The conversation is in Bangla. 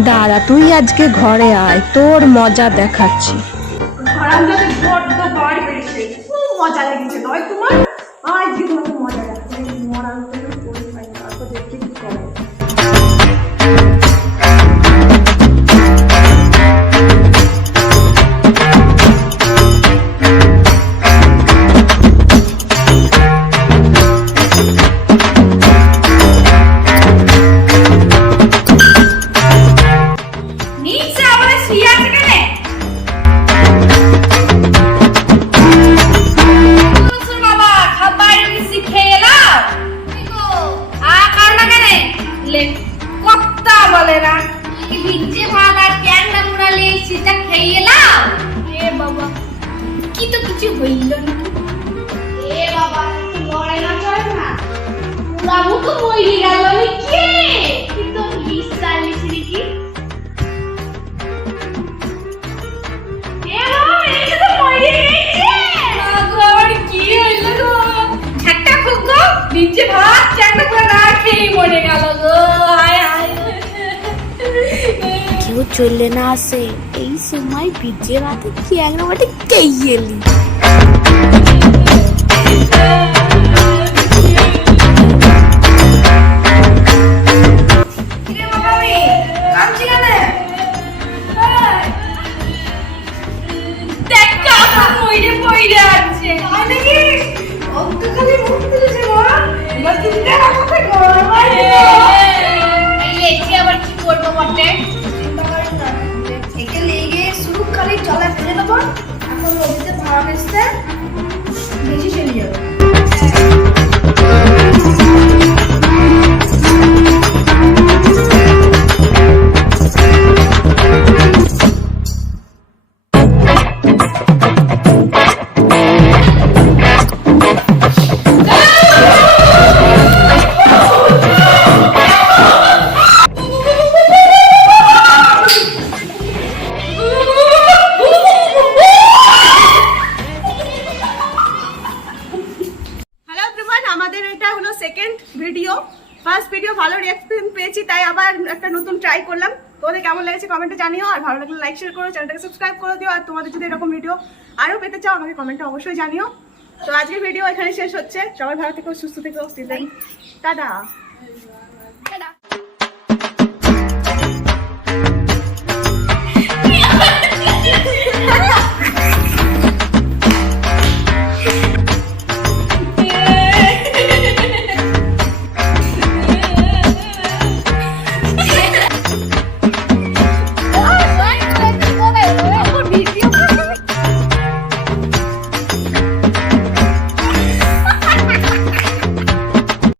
দাঁড়া তুই আজকে ঘরে আয় তোর মজা দেখাচ্ছি। মজা লেগেছে তোমার। মজা লাগছে কত্তা বলে না ভিজে ভাত আর ক্যান্ডা মুড়ালে সেটা খেয়ে এলাম এ বাবা কি তো কিছু লড়াই না চলে না বাবু তো মরে গেল কে? চললে না আসে। এই সময় ভিজে রাতে কি একটা মাঠে কে এলি আছে খালি মুখ তুলেছে এবার তুমি এটা হলো সেকেন্ড ভিডিও ফার্স্ট ভিডিও ভালো রিয়াকশন পেয়েছি, তাই আবার একটা নতুন ট্রাই করলাম। তোমাদের কেমন লেগেছে কমেন্টে জানিও, আর ভালো লাগলে লাইক শেয়ার করো চ্যানেলটাকে সাবস্ক্রাইব করে দিও, আর তোমাদের যদি এরকম ভিডিও আরও পেতে চাও, আমাকে কমেন্টে অবশ্যই জানিও। তো আজকের ভিডিও এখানে শেষ হচ্ছে। সবাই ভালো থেকো, সুস্থ থেকো টাটা।